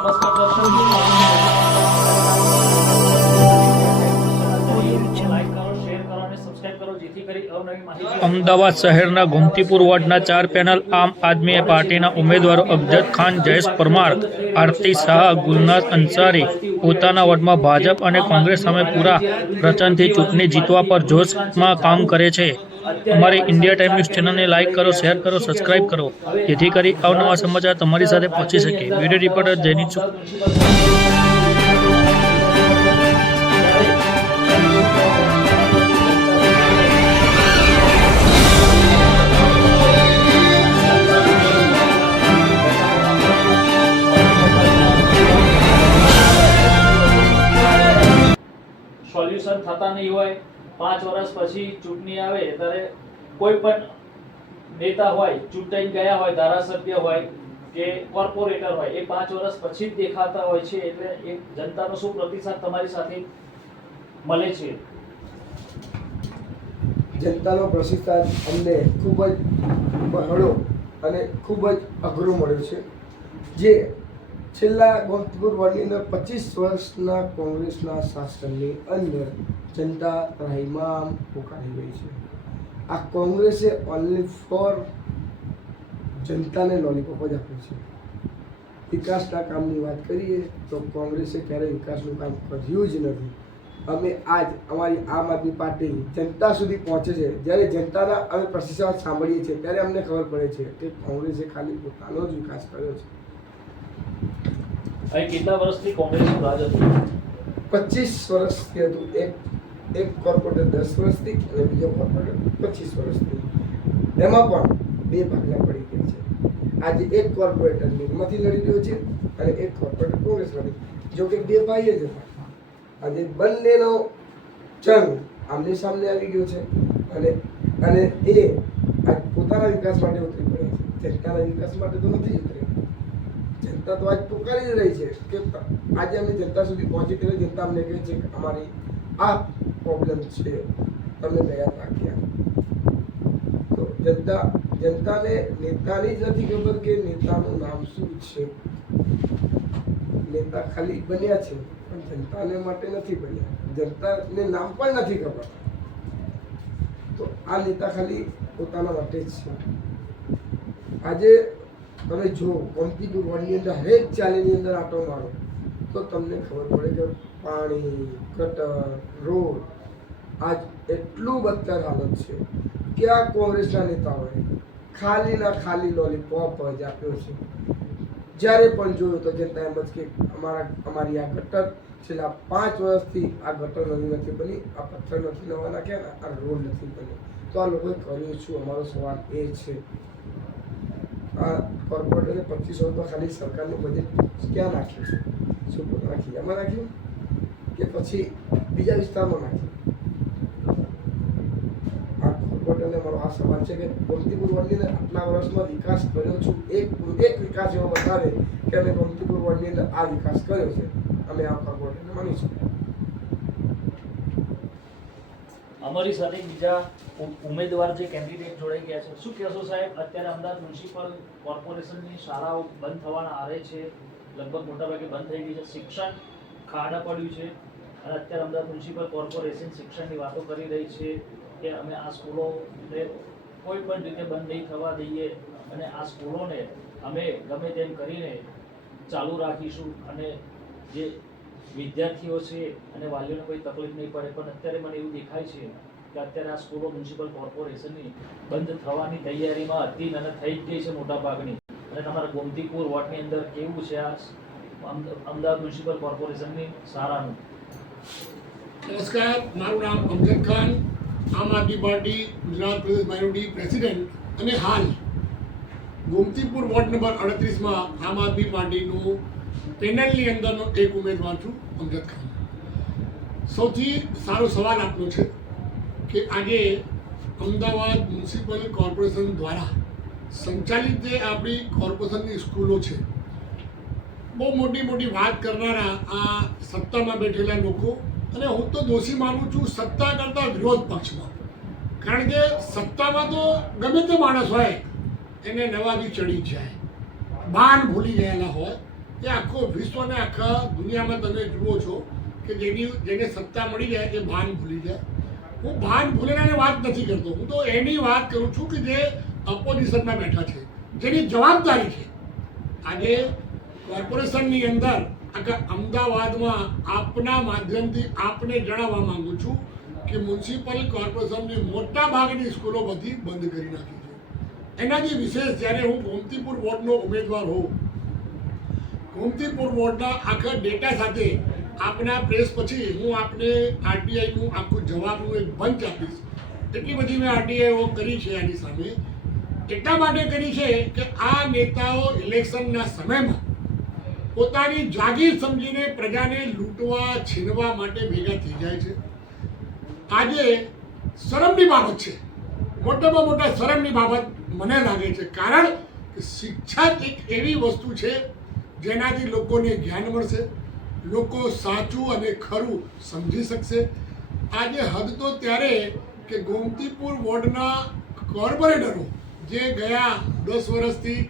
નમસ્કાર દર્શક લાઈક કરો, શેર કરો અને સબસ્ક્રાઇબ કરો જેથી કરી અવનવી માહિતી અમદાવાદ શહેરના ગોમતીપુર વોર્ડના 4 પેનલ આમ આદમી પાર્ટીના ઉમેદવારો અફજદ ખાન, જયેશ પરમાર, આરતી શાહ, ગુલનાઝ અંસારી પોતાના વોર્ડમાં ભાજપ અને કોંગ્રેસ સામે પૂરા પ્રચંડથી ચૂંટણી જીતવા પર જોશમાં કામ કરે છે। અમારી ઇન્ડિયા ટાઈમ ન્યૂઝ ચેનલને લાઇક કરો, શેર કરો, સબસ્ક્રાઇબ કરો જેથી કરી અવનવા સમાચાર તમારી સાથે પહોંચી શકે। વિડીયો રિપોર્ટર જૈનિક સોલ્યુશન થતા નહીં હોય, 5 વર્ષ પછી ચૂંટણી આવે ત્યારે કોઈ પણ નેતા હોય, ચૂંટાઈ ગયા હોય, ધારાસભ્ય હોય કે કોર્પોરેટર હોય, એ 5 વર્ષ પછી જ દેખાતા હોય છે। એટલે એ જનતાનો શું પ્રતિસાદ તમારી સાથે મળે છે? જનતાનો પ્રતિસાદ અમને ખૂબ જ બહોળો અને ખૂબ જ અઘરો મળ્યો છે। જે છેલ્લા ગોમતીપુર વોર્ડની અંદર 25 વર્ષના કોંગ્રેસના શાસનની અંદર જનતા ત્રાહિમામ પોકારી ગઈ છે। આ કોંગ્રેસે ઓનલી ફોર જનતાને લોલીપોપ જ આપ્યું છે। વિકાસના કામની વાત કરીએ તો કોંગ્રેસે ક્યારેય વિકાસનું કામ કર્યું જ નથી। અમે આજ અમારી આમ આદમી પાર્ટી જનતા સુધી પહોંચે છે। જ્યારે જનતાના અમે પ્રતિસાદ સાંભળીએ છીએ ત્યારે અમને ખબર પડે છે કે કોંગ્રેસે ખાલી પોતાનો જ વિકાસ કર્યો છે। અહીં કેટલા વર્ષથી કોંગ્રેસનું રાજ હતું? 25 વર્ષથી હતું। એક કોર્પોરેટર 10 વર્ષથી અને બીજો કોર્પોરેટર 25 વર્ષથી। એમાં પણ બે ભાગલા પડી ગયા છે। આજે એક કોર્પોરેટર નિર્માથી લડી રહ્યો છે અને એક કોર્પોરેટર કોંગ્રેસમાંથી, જો કે બે ભાઈ જ હતા। આજે બંનેનો જંગ આમને સામને આવી ગયો છે અને એ આજ પોતાના વિકાસ માટે ઉતરી પડ્યા છે। જનતાના વિકાસ માટે તો નથી ઉતર્યા। જનતા તો આજ પોકારી જ રહી છે કે આજે અમે જનતા સુધી પહોંચી ત્યારે જનતા અમને કહે છે કે અમારી આ પ્રોબ્લેમ છે, તમે ગયા રાખ્યા। તો જનતાને નેતાની જ નથી ખબર કે નેતાનું નામ શું છે। નેતા ખાલી બન્યા છે પણ જનતાને માટે નથી બન્યા। જનતાને નામ પણ નથી ખબર। તો આ નેતા ખાલી પોતાના માટે જ છે। આજે તમે જો ગોમતીપુર વોર્ડની અંદર હરેક ચાલીની અંદર આટો મારો તો તમને ખબર પડે કે પાણી, ગટર, રોડ આજ એટલું બદતર હાલત છે કે આ કોંગ્રેસના નેતાઓએ ખાલીના ખાલી લોલીપોપ જ આપ્યો છે। જ્યારે પણ જોયું તો જનતા એમ જ કે અમારી આ ગટર છેલ્લા 5 વર્ષથી આ ગટર નથી બની, આ પથ્થર નથી નવા નાખ્યા, આ રોડ નથી બન્યો। તો આ લોકોએ કર્યું શું? અમારો સવાલ એ છે। આ કોર્પોરેટરે 25 વર્ષમાં ખાલી સરકારનું બજેટ ક્યાં નાખ્યું? શું પોતાના ખીચામાં નાખ્યું કે પછી બીજા વિસ્તારમાં નાખ્યું? આ કોર્પોરેટરને મારો આ સવાલ છે કે ગોમતીપુર વોર્ડની અંદર આટલા વર્ષમાં વિકાસ કર્યો છું, એક વિકાસ એવો બતાવે કે અમે ગોમતીપુર વોર્ડની અંદર આ વિકાસ કર્યો છે, અમે આ કોર્પોરેટરને માનીશું। અમારી સાથે બીજા ઉમેદવાર જે કેન્ડિડેટ જોડાઈ ગયા છે, શું કહેશો સાહેબ? અત્યારે અમદાવાદ મ્યુનિસિપલ કોર્પોરેશનની શાળાઓ બંધ થવાના આરે છે, લગભગ મોટાભાગે બંધ થઈ ગઈ છે, શિક્ષણ ખાડા પડ્યું છે અને અત્યારે અમદાવાદ મ્યુનિસિપલ કોર્પોરેશન શિક્ષણની વાતો કરી રહી છે કે અમે આ સ્કૂલોને કોઈ પણ રીતે બંધ નહીં થવા દઈએ અને આ સ્કૂલોને અમે ગમે તેમ કરીને ચાલુ રાખીશું અને જે વિદ્યાર્થીઓ છે અને વાલીઓને કોઈ તકલીફ નહીં પડે। પણ અત્યારે મને એવું દેખાય છે કે અત્યારે આ સ્કૂલો મ્યુનિસિપલ કોર્પોરેશનની બંધ થવાની તૈયારીમાં હતી અને થઈ જ ગઈ છે મોટા ભાગની। અને તમારા ગોમતીપુર વોર્ડની અંદર કેવું છે આ અમદાવાદ મ્યુનિસિપલ કોર્પોરેશનની શાળાનું? નમસ્કાર, મારું નામ અફજદ ખાન, આમ આદમી પાર્ટી ગુજરાત પ્રદેશ માઇનોરિટી પ્રેસિડેન્ટ અને હાલ ગોમતીપુર વોર્ડ નંબર 38માં આમ આદમી પાર્ટીનું પેનલની અંદરનો એક ઉમેદવાર છું, અફજદ ખાન। સૌથી સારો સવાલ આપનો છે કે આજે અમદાવાદ મ્યુનિસિપલ કોર્પોરેશન દ્વારા સંચાલિત જે આપણી કોર્પોરેશનની સ્કૂલો છે, બહુ મોટી વાત કરનારા આ સત્તામાં બેઠેલા લોકો, અને હું તો દોષી માનું છું સત્તા કરતાં વિરોધ પક્ષમાં। કારણ કે સત્તામાં તો ગમે તે માણસ હોય એને નવાબી ચડી જાય, બાન ભૂલી ગયેલા હોય એ આખો વિશ્વ અને આખા દુનિયામાં તમે જુઓ છો કે જેને સત્તા મળી જાય એ ભાન ભૂલી જાય. હું ભાન ભૂલેલાની વાત નથી કરતો, હું તો એની વાત કરું છું કે જે ઓપોઝિશનમાં બેઠા છે, જેની જવાબદારી છે. આજે કોર્પોરેશનની અંદર આખા અમદાવાદમાં આપના માધ્યમથી આપને જણાવવા માંગુ છું કે મ્યુનિસિપલ કોર્પોરેશનની મોટા ભાગની સ્કૂલો બધી બંધ કરી નાખી છે. એનાથી વિશેષ જ્યારે હું ગોમતીપુર વોર્ડનો ઉમેદવાર હોઉં, ગોમતીપુર વોર્ડના આખા ડેટા સાથે આપના પ્રેસ પછી હું આપને આરટીઆઈનું આખું જવાબનું એક બંચ આપીશ. એટલી બધી મેં આરટીઆઈઓ કરી છે આની સામે, એટલા માટે કરી છે કે આ નેતાઓ ઇલેક્શનના સમયમાં પોતાની જાગીર સમજીને પ્રજાને લૂંટવા છીનવા માટે ભેગા થઈ જાય છે. આજે શરમની બાબત છે, મોટામાં મોટા શરમની બાબત મને લાગે છે. કારણ કે શિક્ષા એક એવી વસ્તુ છે જેનાથી લોકોને જ્ઞાન મળશે, લોકો સાચું અને ખરું સમજી શકશે. આજે હદ તો ત્યારે કે ગોમતીપુર વોર્ડના કોર્પોરેટરો જે ગયા 10 વર્ષથી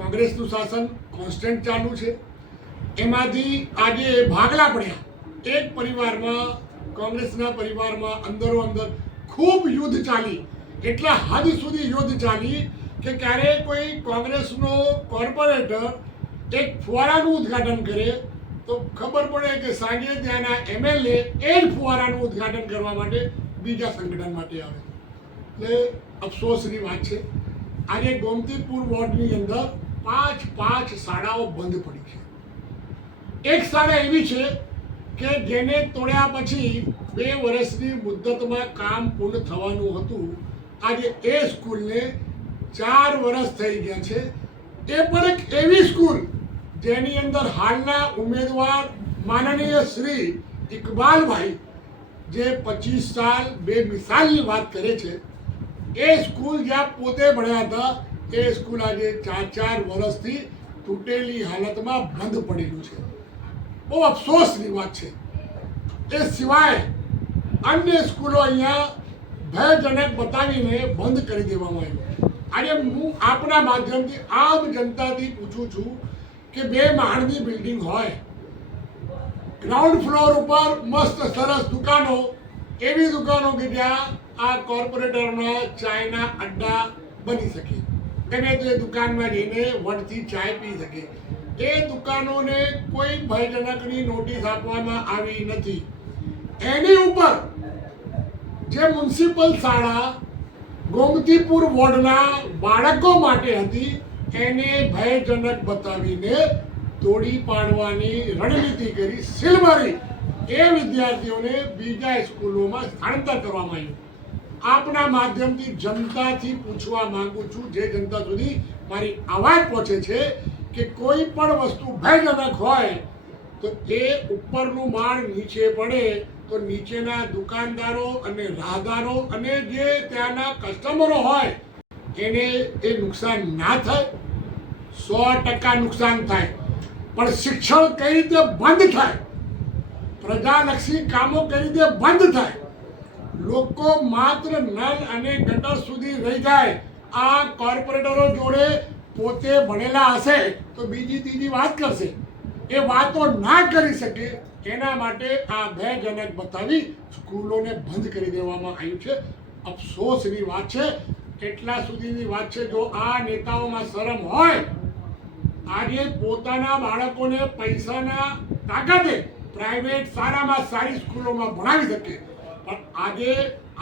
કોંગ્રેસનું શાસન કોન્સ્ટન્ટ ચાલુ છે, એમાંથી આજે ભાગલા પડ્યા. એક પરિવારમાં, કોંગ્રેસના પરિવારમાં અંદરો અંદર ખૂબ યુદ્ધ ચાલી, એટલા હદ સુધી યુદ્ધ ચાલી કે ક્યારે કોઈ કોંગ્રેસનો કોર્પોરેટર એક ફુવારાનું ઉદ્ઘાટન કરે તો ખબર પડે કે સાંજે ત્યાંના એમએલએ એ જ ફુવારાનું ઉદ્ઘાટન કરવા માટે બીજા સંગઠન માટે આવે. એટલે અફસોસની વાત છે, આજે ગોમતીપુર વોર્ડની અંદર 5 શાળાઓ બંધ પડી છે. એક શાળા એવી છે કે જેને તોડ્યા પછી 2 વર્ષની મુદ્દતમાં કામ પૂર્ણ થવાનું હતું. આજે એ સ્કૂલને 4 વર્ષ થઈ ગયા છે. એ પણ એક એવી સ્કૂલ જેની અંદર હાલના ઉમેદવાર માનનીય શ્રી ઇકબાલભાઈ જે 25 સાલ બેમિસાલની વાત કરે છે, એ સ્કૂલ જ્યાં પોતે ભણ્યા હતા એ સ્કૂલ આજે 4 વર્ષથી તૂટેલી હાલતમાં બંધ પડેલું છે. બહુ અફસોસની વાત છે. એ સિવાય અન્ય સ્કૂલો અહીંયા ભયજનક બતાવીને બંધ કરી દેવામાં આવી. આજે હું આપના માધ્યમથી આમ જનતાથી પૂછું છું કે 2 માળની બિલ્ડિંગ હોય, ગ્રાઉન્ડ ફ્લોર ઉપર મસ્ત સરસ દુકાનો, એવી દુકાનો કે જ્યાં આ કોર્પોરેટરના ચાયના અડ્ડા બની શકે, ગમે તે દુકાનમાં જઈને વડથી ચાય પી શકે. એ દુકાનોને કોઈ ભયજનકની નોટિસ આપવામાં આવી નથી. એની ઉપર જે મ્યુનિસિપલ શાળા ગોમતીપુર વોર્ડના બાળકો માટે હતી એને ભયજનક બતાવીને તોડી પાડવાની રણનીતિ કરી, સીલ મારી એ વિદ્યાર્થીઓને બીજા સ્કૂલોમાં સ્થળાંતર કરવામાં આવ્યું. આપના માધ્યમથી જનતાથી પૂછવા માંગુ છું, જે જનતા સુધી મારી અવાજ પહોંચે છે કે કોઈ પણ વસ્તુ ભયજનક હોય તો એ ઉપરનું માળ નીચે પડે તો નીચેના દુકાનદારો અને રાહદારો અને જે ત્યાંના કસ્ટમરો હોય એને એ નુકસાન ના થાય. 100% નુકસાન થાય, પણ શિક્ષણ કઈ રીતે બંધ થાય, પ્રજાલક્ષી કામો કઈ રીતે બંધ થાય, લોકો માત્ર નળ અને ગટર સુધી રહી જાય. આ કોર્પોરેટરો જોડે પોતે ભણેલા હશે તો બીજી ત્રીજી વાત કરશે, એ વાતો ના કરી શકે. એના માટે આ ભયજનક બતાવી સ્કૂલોને બંધ કરી દેવામાં આવ્યું છે. અફસોસની વાત છે, એટલા સુધીની વાત છે. જો આ નેતાઓમાં શરમ હોય, આજે પોતાના બાળકોને પૈસાના તાકાતે પ્રાઇવેટ સારામાં સારી સ્કૂલોમાં ભણાવી શકે, પણ આજે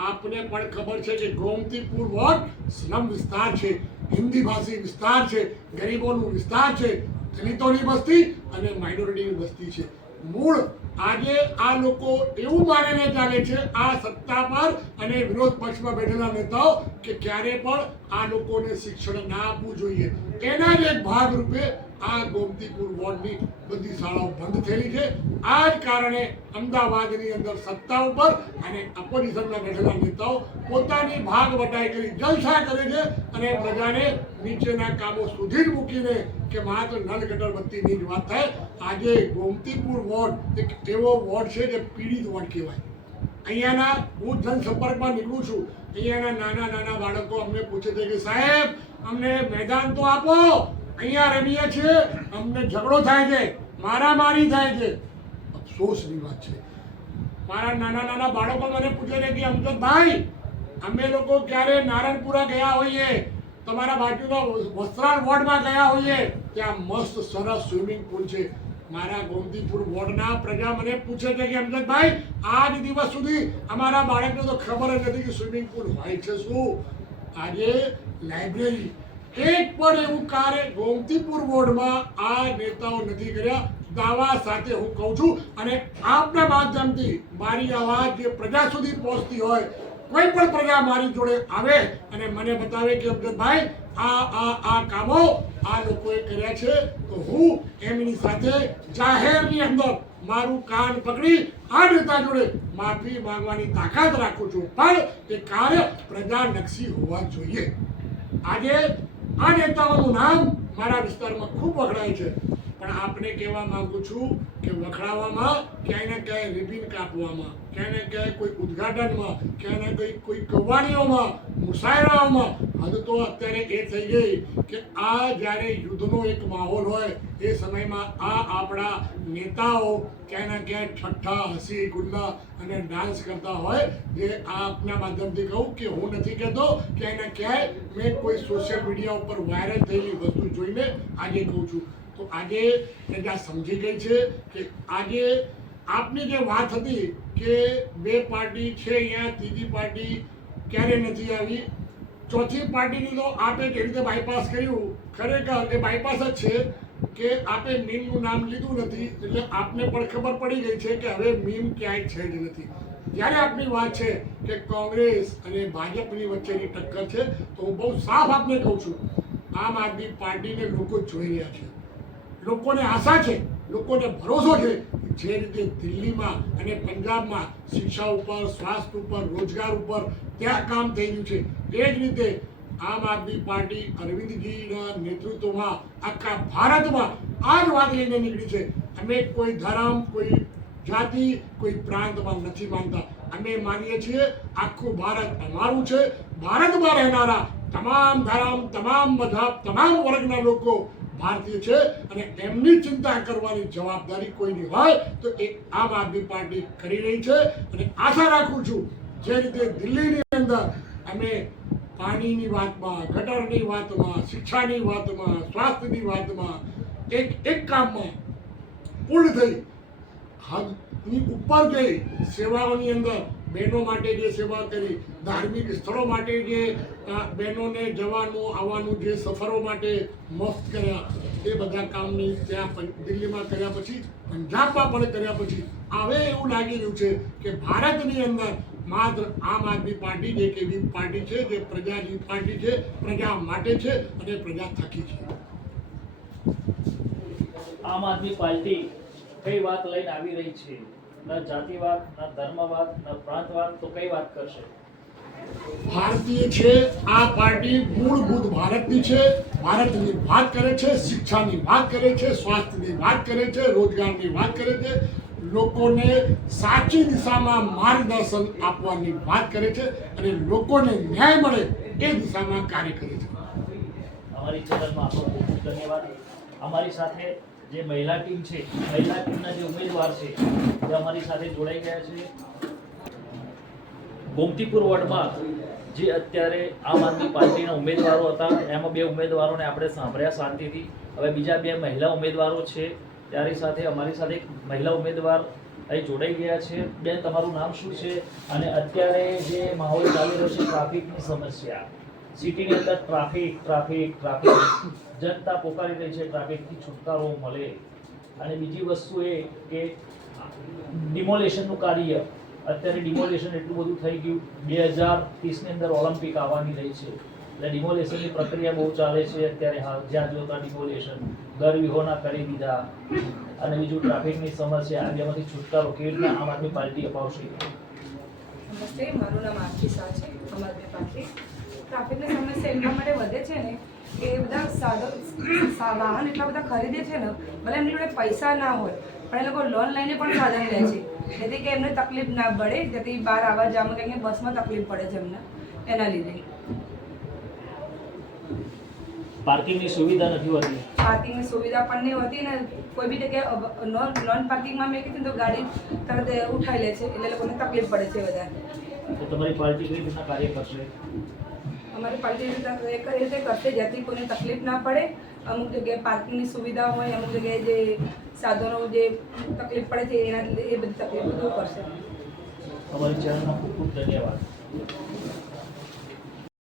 આપને પણ ખબર છે કે ગોમતીપુર વોર્ડ સ્લમ વિસ્તાર છે, હિન્દી ભાષી વિસ્તાર છે, ગરીબોનું વિસ્તાર છે, દલિતોની વસ્તી અને માઇનોરિટીની વસ્તી છે. મૂળ આજે આ લોકો એવું માનીને ચાલે છે, આ સત્તા પર અને વિરોધ પક્ષમાં બેઠેલા નેતાઓ, કે ક્યારે પણ આ લોકોને શિક્ષણ ના આપવું જોઈએ. એના જ એક ભાગરૂપે આ ગોમતીપુર વોર્ડની બધી શાળાઓ બંધ થયેલી છે. આ જ કારણે અમદાવાદની અંદર સત્તા ઉપર અને ઓપોઝિશનમાં બેઠેલા નેતાઓ પોતાની ભાગ વટાઈ કરી જલસા કરે છે અને પ્રજાને નીચેના કામો સુધી જ મૂકીને કે માત્ર નળ ગટર બત્તીની જ વાત થાય. આજે ગોમતીપુર વોર્ડ એક એવો વોર્ડ છે જે પીડિત વોર્ડ કહેવાય. અહીંયાના હું જનસંપર્કમાં નીકળું છું, અહીંયાના નાના બાળકો અમને પૂછે છે કે સાહેબ અમને મેદાન તો આપો, અહીંયા રમીએ છીએ, અમને ઝઘડો થાય છે, મારામારી થાય છે. અફસોસની વાત છે. મારા નાના નાના બાળકો મને પૂછે છે કે અમજદભાઈ, અમે લોકો ક્યારે નારણપુરા ગયા હોઈએ, તમારા બાજુના વસ્ત્રાલ વોર્ડમાં ગયા હોઈએ, ત્યાં મસ્ત સરસ સ્વિમિંગ પુલ છે. મારા ગોમતીપુર વોર્ડના પ્રજા મને પૂછે છે કે અમજદભાઈ, આજ દિવસ સુધી અમારા બાળકને તો ખબર જ નથી કે સ્વિમિંગ પુલ હોય છે શું. આજે લાઇબ્રેરી, એક પણ એવું કાર્ય ગોમતીપુર વોર્ડમાં આ નેતાઓ નથી કર્યા. દાવા સાથે હું કહું છું, અને આપના માધ્યમથી મારી અવાજ જે પ્રજા સુધી પહોંચતી હોય, કોઈ પણ પ્રજા મારી જોડે આવે અને મને બતાવે કે અમજદભાઈ આ કામો આ લોકોએ કર્યા છે, તો હું એમની સાથે જાહેરની અંદર મારું કાન પકડી આ નેતા જોડે માફી માંગવાની તાકાત રાખું છું. પણ એ કાર્ય પ્રજાલક્ષી હોવા જોઈએ. આજે આ નેતાઓનું નામ મારા વિસ્તારમાં ખૂબ વખણાય છે, પણ આપને કહેવા માંગુ છું કે વખણાવવામાં, ક્યાંય ને ક્યાંય રિબિન કાપવામાં, ક્યાંય ને ક્યાંય કોઈ ઉદ્ઘાટનમાં, ક્યાંય ને કોઈ કવાણીઓમાં, મુશાયરાઓમાં હદ તો અત્યારે એ થઈ ગઈ કે આ જ્યારે યુદ્ધનો એક માહોલ હોય એ સમયમાં આ આપણા નેતાઓ ક્યાંય ને ક્યાંય ઠઠ્ઠા, હસી ગુલ્લા અને ડાન્સ કરતા હોય. જે આપના માધ્યમથી કહું કે હું નથી કહેતો, ક્યાંય ને ક્યાંય મેં કોઈ સોશિયલ મીડિયા ઉપર વાયરલ થયેલી વસ્તુ જોઈને આજે કહું છું. તો આજે પ્રજા સમજી ગઈ છે કે આજે આપની જે વાત હતી કે બે પાર્ટી છે અહીંયા, ત્રીજી પાર્ટી ક્યારે નથી આવી, ચોથી પાર્ટીની તો આપે જે રીતે બાયપાસ કર્યું, ખરેખર એ બાયપાસ જ છે કે આપે મીમનું નામ લીધું નથી, એટલે આપને પણ ખબર પડી ગઈ છે કે હવે મીમ ક્યાંય છે જ નથી. જ્યારે આપની વાત છે કે કોંગ્રેસ અને ભાજપની વચ્ચેની ટક્કર છે, તો હું બહુ સાફ આપને કહું છું, આમ આદમી પાર્ટીને લોકો જોઈ રહ્યા છે. લોકોને આશા છે, લોકોને ભરોસો છે કે જે રીતે દિલ્હીમાં અને પંજાબમાં શિક્ષા ઉપર, સ્વાસ્થ્ય ઉપર, રોજગાર ઉપર ત્યાં કામ થઈ રહ્યું છે, એ જ રીતે આમ આદમી પાર્ટી અરવિંદજીના નેતૃત્વમાં આખા ભારતમાં આ જ વાત લઈને નીકળી છે. અમે કોઈ ધર્મ, કોઈ જાતિ, કોઈ પ્રાંતમાં નથી માનતા. અમે માનીએ છીએ આખું ભારત અમારું છે. ભારતમાં રહેનારા તમામ ધર્મ, તમામ મذહબ, તમામ વર્ગના લોકો ભારતીય છે, અને એમની ચિંતા કરવાની જવાબદારી કોઈની હોય તો એ આમ આદમી પાર્ટી કરી રહી છે. અને આશા રાખું છું જે રીતે દિલ્હીની અંદર અમે પાણીની વાતમાં, ગટરની વાતમાં, શિક્ષાની વાતમાં, સ્વાસ્થ્યની વાતમાં એક કામમાં પૂર્ણ થઈ, હદની ઉપર ગઈ, સેવાઓની અંદર બહેનો માટે જે સેવા કરી, ધાર્મિક સ્થળો માટે જે બહેનોને જવાનું આવવાનું જે સફરો માટે મફત કર્યા, એ બધા કામની ત્યાં દિલ્હીમાં કર્યા પછી, પંજાબમાં પણ કર્યા પછી હવે એવું લાગી રહ્યું છે કે ભારતની અંદર માત્ર આમ આદમી પાર્ટી જ એક એવી પાર્ટી છે જે પ્રજાની પાર્ટી છે, પ્રજા માટે છે અને પ્રજા થકી છે. આમ આદમી પાર્ટી કઈ વાત લઈને આવી રહી છે? ન જાતિવાદ, ન ધર્મવાદ, ન પ્રાંતવાદ, તો કઈ વાત કરશે? ભારતીય છે આ પાર્ટી, મૂળભૂત ભારતની છે. ભારતની વાત કરે છે, શિક્ષાની વાત કરે છે, સ્વાસ્થ્યની વાત કરે છે, રોજગારની વાત કરે છે, લોકોને સાચી દિશામાં માર્ગદર્શન આપવાની વાત કરે છે, અને લોકોને ન્યાય મળે એ દિશામાં કાર્ય કરે છે. અમારી ચેનલમાં આપનો ખૂબ ખૂબ ધન્યવાદ. અમારી સાથે જે મહિલા ટીમ છે, મહિલા ટીમના જે ઉમેદવાર છે તે અમારી સાથે જોડાઈ ગયા છે. ગોમતીપુર વોર્ડમાં જે અત્યારે આમ આદમી પાર્ટીના ઉમેદવારો હતા, એમાં બે ઉમેદવારોને આપણે સાંભળ્યા શાંતિથી. હવે બીજા બે મહિલા ઉમેદવારો છે, ત્યારે સાથે અમારી સાથે એક મહિલા ઉમેદવાર અહીં જોડાઈ ગયા છે. બેન, તમારું નામ શું છે? અને અત્યારે જે માહોલ ચાલી રહ્યો છે ટ્રાફિકની સમસ્યા, સિટીની અંદર ટ્રાફિક જનતા પોકારી રહી છે ટ્રાફિકથી છુટકારો મળે. અને બીજી વસ્તુ એ કે ડિમોલેશનનું કાર્ય, અત્યારે ડિમોલેશન એટલું બધું થઈ ગયું. 2030ની અંદર ઓલિમ્પિક આવવાની રહી છે, એટલે ડિમોલેશનની પ્રક્રિયા બહુ ચાલે છે અત્યારે હાલ. જ્યાં જોતા ડિમોલેશન, ઘર વિહોણા કરી દીધા, અને બીજું ટ્રાફિકની સમસ્યા. આ બેમાંથી છુટકારો કેવી રીતના આમ આદમી પાર્ટી અપાવશે? નમસ્તે, મારું નામ આરતી શાહ છે. આમ આદમી પાર્ટી ટ્રાફિકની સમસ્યા એટલા માટે વધે છે ને કે બધા વાહન એટલા બધા ખરીદે છે ને, ભલે એમની જોડે પૈસા ના હોય પણ એ લોકો લોન લઈને પણ સાધન લે છે, જેથી કે એમને તકલીફ ના પડે, જેથી બહાર આવવા જવામાં કંઈક બસમાં તકલીફ પડે છે એમને, એના લીધે. પાર્કિંગની સુવિધા નથી હોતી. પાર્કિંગની સુવિધા પણ નહીં હોતી ને કોઈ બી જગ્યાએ નોન પાર્કિંગમાં મેં કીધું તો ગાડી તરત ઉઠાઈ લે છે એટલે લોકોને તકલીફ પડે છે વધારે. તો તમારી પાર્ટી કઈ રીતના કાર્ય કરશે? અમારી પાર્ટી એક રીતે કરશે જેથી કોઈને તકલીફ ના પડે. અમુક જગ્યાએ પાર્કિંગની સુવિધા હોય, અમુક જગ્યાએ જે સાધનો જે તકલીફ પડે છે એના લીધે એ બધી તકલીફો દૂર કરશે. તમારી ચેનલનો ખૂબ ખૂબ ધન્યવાદ.